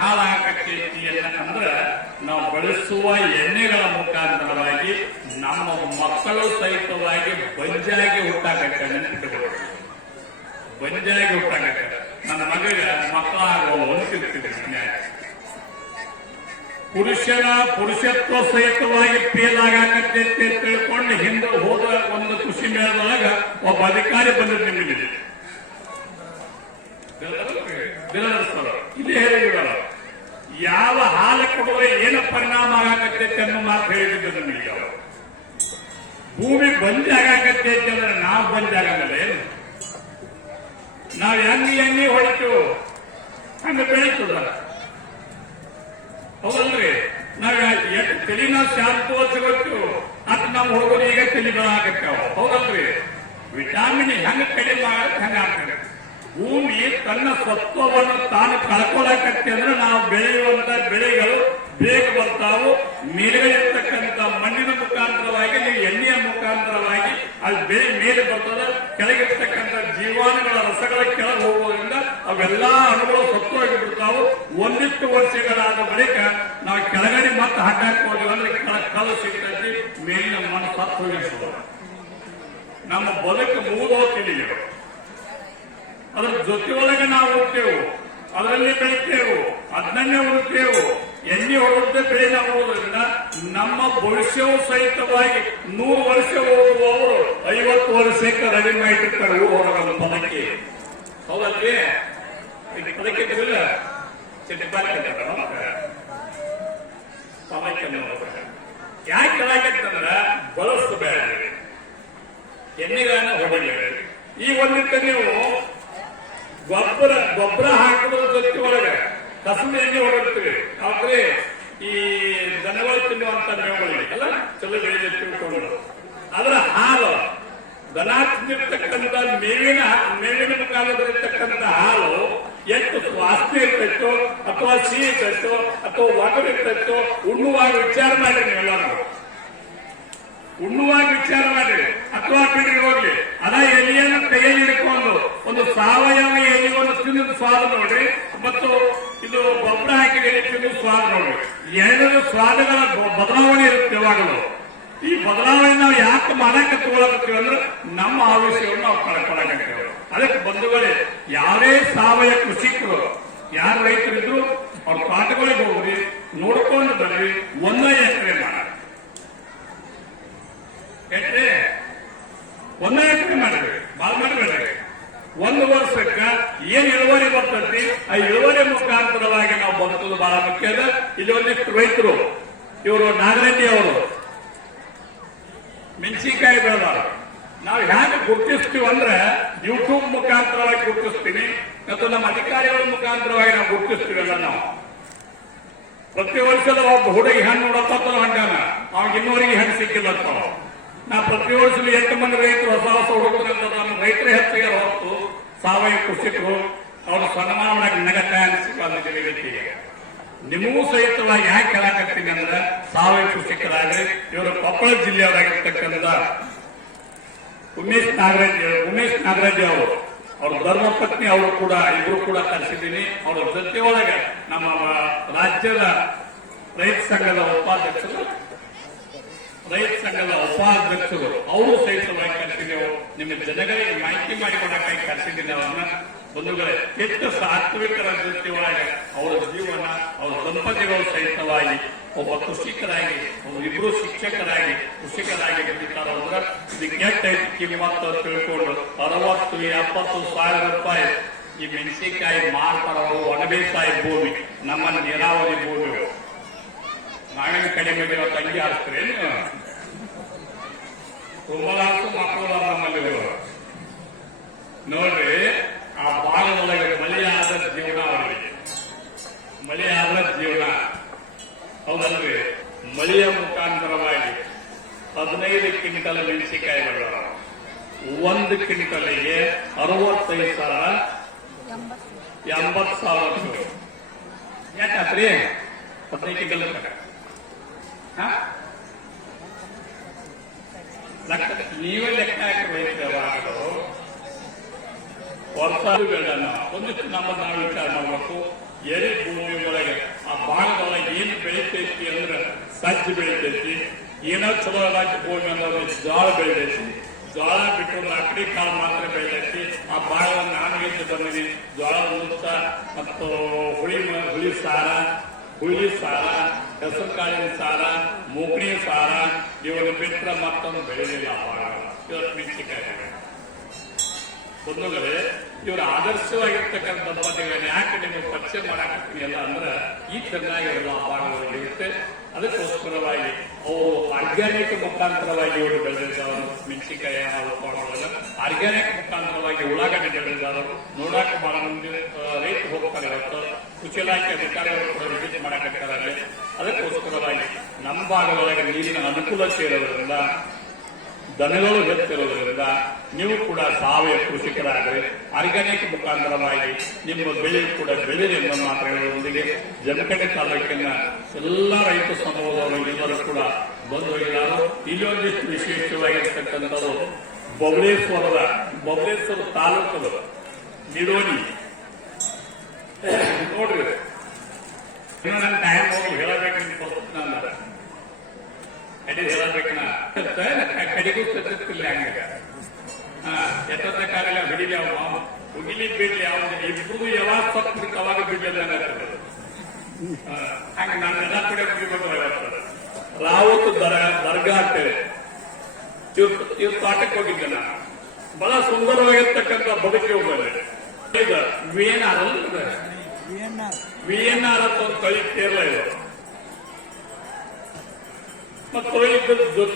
ಹಾಳಾಗತೈತಿ ಅಂದ್ರೆ ನಾವು ಬಳಸುವ ಎಣ್ಣೆಗಳ ಮುಖಾಂತರವಾಗಿ ನಮ್ಮ ಮಕ್ಕಳು ಸಹಿತವಾಗಿ ಬಂಜಾಗಿ ಹುಟ್ಟಾಗತ್ತೆ ನೆನಪಿಟ್ಟುಕೊಳ್ಳಿ. ಬಂಜಾಗಿ ಹುಟ್ಟಾಗತ್ತೆ. ನನ್ನ ಮಗಗೆ ಮಕ್ಕಳಾಗುವ ಅನಿಸಿರ್ತಿದೆ. ಪುರುಷತ್ವ ಸಹಿತವಾಗಿ ಫೇಲ್ ಆಗತ್ತೆ ಅಂತ ತಿಳ್ಕೊಂಡು ಹಿಂದೆ ಹೋದ ಒಂದು ಕೃಷಿ ಮೇಳದೊಳಗ ಒಬ್ಬ ಅಧಿಕಾರಿ ಬಂದಿದ್ದು ನಿಮಗೆ ಇಲ್ಲೇ ಹೇಳಿದ್ರು ಯಾವ ಹಾಲು ಕೊಡುವ ಏನು ಪರಿಣಾಮ ಆಗತ್ತೆ ಅನ್ನೋ ಮಾತು ಹೇಳಿದ್ದು ನಮಗೆ. ಭೂಮಿ ಬಂದಿ ಆಗಾಕತ್ತೆ ಅಂತಂದ್ರೆ ನಾವು ಬಂದಿ ಆಗಲ್ಲ. ಏನು ನಾವು ಎಣ್ಣೆ ಹೊಡಿತು ಹಂಗ ಬೆಳೀತದ. ಹೌದಲ್ರಿ? ನಾವ್ ಎಷ್ಟು ತಲೆನ ಶಾಂಪು ಸಿಗತ್ತು ಅಂತ ನಮ್ಮ ಹುಡುಗರು ಈಗ ತಲೆಗಳಾಗತ್ತಾವ. ಹೌದಲ್ರಿ? ವಿಟಾಮಿನ್ ಹೆಂಗ ಕಡಿಮೆ ಆಗತ್ತೆ ಹಂಗ ಆಗ್ತದೆ. ಭೂಮಿ ತನ್ನ ಸತ್ವವನ್ನು ತಾನು ಕಳ್ಕೊಳಕತ್ತೆ ಅಂದ್ರೆ ನಾವು ಬೆಳೆಯುವಂತ ಬೆಳೆಗಳು ಬೇಗ ಬರ್ತಾವು. ಮೇಲಿರ್ತಕ್ಕಂಥ ಮಣ್ಣಿನ ಮುಖಾಂತರವಾಗಿ ನೀವು ಎಣ್ಣೆಯ ಮುಖಾಂತರವಾಗಿ ಅದು ಬೆಳೆ ಮೇಲೆ ಬರ್ತದೆ. ಕೆಳಗಿರ್ತಕ್ಕಂಥ ಜೀವಾಣುಗಳ ರಸಗಳ ಕೆಳಗೆ ಹೋಗೋದ್ರಿಂದ ಅವೆಲ್ಲಾ ಅಣುಗಳು ಸತ್ವಾಗಿ ಬಿಡ್ತಾವು. ಒಂದಿಷ್ಟು ವರ್ಷಗಳಾದ ಬಳಿಕ ನಾವು ಕೆಳಗಡೆ ಮತ್ತೆ ಹಾಕಿ ಹೋದ್ವಿ ಅಂದ್ರೆ ಕಲ್ಲು ಸಿಗ್ತೈತಿ, ಮೇಲಿನ ಮಣ್ಣು ಸತ್ತು ಹೋಗಿರ್ತದೆ. ನಮ್ಮ ಬದುಕು ಮೂಗೋತಿಲ್ಲ. ಅದ್ರ ಜೊತೆಯೊಳಗೆ ನಾವು ಹುಡ್ತೇವು, ಅದರಲ್ಲಿ ಬೆಳಿತೇವು, ಅದನ್ನೇ ಹುಡುಕ್ತೇವು. ಎಣ್ಣೆ ಹೊಡೆದ ಬೆಳೆ ನಾವು ಹೋಗೋದ್ರಿಂದ ನಮ್ಮ ಭವಿಷ್ಯವು ಸಹಿತವಾಗಿ 100 ವರ್ಷ ಹೋಗುವವರು 50 ವರ್ಷಕ್ಕೆ ರೆಡಿ ಮಾಡಿರ್ತಾರೆ ಊರು ಹೊರಗಲ್ಲ ಪದಕ್ಕೆ. ಹೌದಲ್ರಿ? ಪದಕ್ಕೆ ಯಾಕೆ ಹೇಳಾಕತ್ತಂದ್ರ ಬಳಸಬೇಡ, ಎಣ್ಣೆಗಳನ್ನ ಹೊಡೆಯಬೇಡ. ಈ ಒಂದಿಟ್ಟು ನೀವು ಗೊಬ್ಬರ ಹಾಕಿದ್ರ ಜೊತೆ ಒಳಗೆ ಕಸದ ಎಣ್ಣೆ ಹೊಡಿರ್ತೀವಿ. ಆದ್ರೆ ಈ ದನಗಳು ತಿನ್ನುವಂತ ಮೇವುಗಳಿಗೆ ಅಲ್ಲ ಚಲೋ ಬೆಳೆ ತಿಳ್ಕೊಂಡು ಅದರ ಹಾಲು ದನ ತಿಂದಿರ್ತಕ್ಕಂಥ ಮೇವಿನ ಮುಖಾಂತರತಕ್ಕಂಥ ಹಾಲು ಎಷ್ಟು ವಾಸನೆ ಇರ್ತೈತೋ ಅಥವಾ ಸಿಹಿ ಇರ್ತೈತೋ ಅಥವಾ ಒಗರು ಇರ್ತೈತೋ ಉಣ್ಣುವಾಗ ವಿಚಾರ ಮಾಡಿ ನೀವೆಲ್ಲರೂ ಉಣ್ಣುವಾಗ ವಿಚಾರ ಮಾಡಿ. ಅಥವಾ ಬಿಡಿಗೆ ಹೋಗ್ಲಿ ಅದ ಎಲೆಯನ್ನು ಕೈಯಲ್ಲಿ ಹಿಡ್ಕೊಂಡು ಒಂದು ಸಾವಯವ ಎಲೆಯನ್ನು ತಿನ್ನೋದು ಸ್ವಾದ ನೋಡ್ರಿ, ಮತ್ತು ಇದು ಗೊಬ್ಬರ ಹಾಕಿ ಎಲೆ ತಿನ್ನೋದು ಸ್ವಾದ ನೋಡ್ರಿ. ಎರಡು ಸ್ವಾದಗಳ ಬದಲಾವಣೆ ಇರುತ್ತೆ ಯಾವಾಗಲೂ. ಈ ಬದಲಾವಣೆ ನಾವು ಯಾಕೆ ಮಾಡಕ್ಕೆ ತಗೊಳಕತ್ತೀವಿ ಅಂದ್ರೆ ನಮ್ಮ ಆವೇಶವನ್ನು ನಾವು ಕಳ್ಕೊಳಕತ್ತೇವೆ. ಅದಕ್ಕೆ ಬಂಧುಗಳೇ, ಯಾರೇ ಸಾವಯವ ಕೃಷಿಕರು ಯಾರು ರೈತರಿದ್ರು ಅವ್ರ ತೋಟಗಳಿಗೆ ಹೋಗ್ರಿ, ನೋಡ್ಕೊಂಡು ಬರ್ರಿ. 1 ಎಕರೆ ಮಾಡಿ 1 ಎಕರೆ ಮಾಡಿದ್ರಿ, ಬಾಳ ಮಾಡಬೇಡ್ರಿ. 1 ವರ್ಷಕ್ಕ ಏನ್ ಇಳುವರಿ ಬರ್ತೈತಿ ಆ ಇಳುವರಿ ಮುಖಾಂತರವಾಗಿ ನಾವು ಬದುಕೋದು ಬಹಳ ಮುಖ್ಯ ಅದ. ಇಲ್ಲಿ ಒಂದಿಷ್ಟು ರೈತರು, ಇವರು ನಾಗರೆಡ್ಡಿ ಅವರು ಮೆಣಸಿನಕಾಯಿ ಬೆಳೆದಾರ. ನಾವು ಹೇಗೆ ಗುರುತಿಸ್ತೀವಿ ಅಂದ್ರೆ ಯೂಟ್ಯೂಬ್ ಮುಖಾಂತರವಾಗಿ ಗುರುತಿಸ್ತೀವಿ ಮತ್ತು ನಮ್ಮ ಅಧಿಕಾರಿಗಳ ಮುಖಾಂತರವಾಗಿ ನಾವು ಗುರುತಿಸ್ತೀವಲ್ಲ. ನಾವು ಪ್ರತಿ ವರ್ಷದ ಒಬ್ಬ ಹುಡುಗಿ ಹಣ್ಣು ನೋಡತ್ತ ಹಣ್ಣಾನ ಅವಾಗ ಇನ್ನೂವರೆಗೆ ಹಣ್ಣು ಸಿಕ್ಕಿಲ್ಲ. ನಾವು ಪ್ರತಿ ವರ್ಷದ 8 ಮಂದಿ ರೈತರು ಹೊಸ ಹುಡುಗರು ನಮ್ಮ ರೈತರೇ ಹೆಚ್ಚಿಗೆ ಹೊರತು ಸಾವಯವ ಕೃಷಿಕರು ಅವರು ಸನ್ಮಾನ ಮಾಡಕ್ಕೆ ನಗತ್ತ ಅನಿಸಿಕೆ. ನಿಮಗೂ ಸಹಿತವಾಗಿ ಯಾಕೆ ಹೇಳಾಕತ್ತೀನಿ ಅಂದ್ರೆ ಸಾವಯವ ಕೃಷಿಕರಾಗ್ರಿ. ಇವರು ಕೊಪ್ಪಳ ಜಿಲ್ಲೆಯವರಾಗಿರ್ತಕ್ಕಂಥ ಉಮೇಶ್ ನಾಗರಾಜ್ ಅವರು, ಅವ್ರ ಧರ್ಮಪತ್ನಿ ಅವರು ಕೂಡ ಇಬ್ರು ಕೂಡ ಕರೆಸಿದ್ದೀನಿ. ಅವರ ಜೊತೆಯೊಳಗೆ ನಮ್ಮ ರಾಜ್ಯದ ರೈತ ಸಂಘದ ಉಪಾಧ್ಯಕ್ಷರು ಅವರು ಸಹಿತವಾಗಿ ಕರೆಸಿದ್ದೇವೆ. ನಿಮ್ಮ ಜನಗಳಿಗೆ ಮಾಹಿತಿ ಮಾಡಿಕೊಡಕ್ಕಾಗಿ ಕರೆಸಿದ್ದೀನಿ ಅವರನ್ನ. ಬಂಧುಗಳೇ, ಹೆಚ್ಚು ಸಾತ್ವಿಕರ ಜೊತೆಯೊಳಗೆ ಅವರ ಜೀವನ, ಅವರ ದಂಪತಿಗಳು ಸಹಿತವಾಗಿ ಒಬ್ಬ ಕೃಷಿಕರಾಗಿ, ಇಬ್ರು ಶಿಕ್ಷಕರಾಗಿ ಕೃಷಿಕರಾಗಿ ದುಡಿತಾರ ಅಂದ್ರೆ ಇದಕ್ಕೆ ಎಷ್ಟೈತಿ ಕಿಮ್ಮತ್ತ ತಿಳ್ಕೊಂಡು 60-70 ಸಾವಿರ ರೂಪಾಯಿ ಈ ಮೆಣಸಿನಕಾಯಿ ಮಾರ್ತಾರ. ಒಣಬೇಸಾಯ ಭೂಮಿ, ನಮ್ಮ ನೀರಾವರಿ ಭೂಮಿ. ನಾವೇನು ಕಡಿಮೆ ತಂಗಿ ಹಾಕ್ತೀರಿ ತುಂಬಲಾಸು ಮಕ್ಕಳು ನಮ್ಮಲ್ಲಿ ನೋಡ್ರಿ. ಆ ಭಾಗದೊಳಗೆ ಮಳೆಯಾದ ಜೀವನ, ಅವರಿಗೆ ಮಳೆಯಾದ ಜೀವನ. ಹೌದಲ್ರಿ? ಮಳೆಯ ಮುಖಾಂತರವಾಗಿ 15 ಕ್ವಿಂಟಲ್ ಮೆಣಸಿನಕಾಯಿ ಬೆಳೆದ 1 ಕ್ವಿಂಟಲ್ಗೆ 65,000-80,000 ಯಾಕಾತ್ರಿ? 15 ಕ್ವಿಂಟಲ್ ನೀವೇ ಲೆಕ್ಕ ಹಾಕಬೇಕು. ವರ್ಷ ಬೆಳೆದ ಒಂದಿಷ್ಟು ನಾವು ವಿಚಾರ ಮಾಡಬೇಕು. ಎರಿ ಭೂಮಿ ಒಳಗೆ ಬೆಳಿತೈತಿ ಅಂದ್ರೆ ಸಜ್ಜಿ ಬೆಳಿತೈತಿ, ಏನೋ ಚಲೋ ರಾಜ್ಯ ಭೂಮಿ ಅನ್ನೋದು ಜೋಳ ಬೆಳಿತೈತಿ. ಜೋಳ ಬಿಟ್ಟು ಅಕ್ಕಡಿ ಕಾಳು ಮಾತ್ರ ಬೆಳಿತೈತಿ. ಆ ಬಾಳ ನಾನು ಎದ್ದು ಬಂದಿನಿ. ಜೋಳ ಮುಚ್ಚ ಮತ್ತು ಹುಳಿ ಸಾರ, ಹೆಸರು ಕಾಳಿನ ಸಾರ, ಮೂಗಣಿ ಸಾರ ಇವರು ಬಿಟ್ಟರೆ ಮತ್ತೊಂದು ಬೆಳೆಯಲಿಲ್ಲ. ಇವತ್ತು ಮೆಣಸಿನಕಾಯಿ ಬಂಧುಗಳೇ, ಇವರು ಆದರ್ಶವಾಗಿರ್ತಕ್ಕಂಥ ದಂಪತಿಗಳನ್ನ ಯಾಕೆ ನಿಮಗೆ ಪರಿಚಯ ಮಾಡಾಕತ್ತೀನಿ ಎಲ್ಲ ಅಂದ್ರೆ ಈ ಚೆನ್ನಾಗಿ ಎಲ್ಲ ಅಪಾರಗಳು ಇರುತ್ತೆ. ಅದಕ್ಕೋಸ್ಕರವಾಗಿ ಅವರು ಆರ್ಗ್ಯಾನಿಕ್ ಮುಖಾಂತರವಾಗಿ ಇವರು ಬೆಳೆದಿದ್ದವರು. ಮೆಣಸಿನಕಾಯಿ ಆರ್ಗ್ಯಾನಿಕ್ ಮುಖಾಂತರವಾಗಿ ಉಳ್ಳಾಗಡ್ಡೆ ಬೆಳೆದಿದ್ದವರು. ನೋಡಾಕ ಬಹಳ ಮುಂದೆ ರೈತರು ಹೋಗ್ತಾರೆ. ಇವತ್ತು ಕೃಷಿ ಇಲಾಖೆ ಅಧಿಕಾರಿಗಳು ಕೂಡ ವಿಸಿಟ್ ಮಾಡಾಕತ್ತಾರೆ. ಅದಕ್ಕೋಸ್ಕರವಾಗಿ ನಮ್ಮ ಭಾಗದೊಳಗೆ ನೀರಿನ ಅನುಕೂಲತೆ ಇರೋದ್ರಿಂದ, ದನಗಳು ಹೆಚ್ಚಿರೋದ್ರಿಂದ ನೀವು ಕೂಡ ಸಾವಯವ ಕೃಷಿಕರಾದರೆ ಆರ್ಗ್ಯಾನಿಕ್ ಮುಖಾಂತರವಾಗಿ ನಿಮ್ಮ ಬೆಳೆ ಕೂಡ ಬೆಳೆದೆ ಎಂಬ ಮಾತುಗಳೊಂದಿಗೆ ಜಮಖಂಡಿ ತಾಲೂಕಿನ ಎಲ್ಲ ರೈತ ಸಮೂಹದವರು ಎಲ್ಲರೂ ಕೂಡ ಬಂದು ಹೋಗಿದ್ದಾರೆ. ಇಲ್ಲೊಂದಿಷ್ಟು ವಿಶೇಷವಾಗಿರ್ತಕ್ಕಂಥದ್ದು ಬಬಲೇಶ್ವರ ತಾಲೂಕದ ನಿಡೋಣಿ ನೋಡ್ರಿ. ಇನ್ನು ನನ್ನ ಟೈಮ್ ಹೋಗಿ ಹೇಳಬೇಕು ನಾನು ಹೇಳಬೇಕನ ಕಡೆಗೂ ಸತ್ತಿಲ್ಲ. ಹಂಗ ಎತ್ತ ಕಾಲೆಲ್ಲ ಹಿಡಿಲಿ ಅವ ಹುಗಿಲಿ ಬಿಡ್ಲಿ ಅವ್ನ ಇಬ್ಬರು ಯಾವಾಗ ಸತ್ತಿರ್ಕ ಅವಾಗ ಬಿಡ್ಲಿಲ್ಲ. ಹಂಗ ನಾನೆಲ್ಲ ಕಡೆ ಮುಗಿಬೇಕು. ರಾವತ್ ದರ್ಗಾ ಅಂತೇಳಿ ಇವ್ರ ತೋಟಕ್ಕೆ ಹೋಗಿದ್ದೆ ನಾನು. ಬಹಳ ಸುಂದರವಾಗಿರ್ತಕ್ಕಂಥ ಬದುಕಿ ಹೋಗ್ಬಲ್ಲ. ಈಗ VNR ಅಂತ ಒಂದು ತಳಿ ಕೇರಳ ಇದು. ಮತ್ತು ಇದ್ರ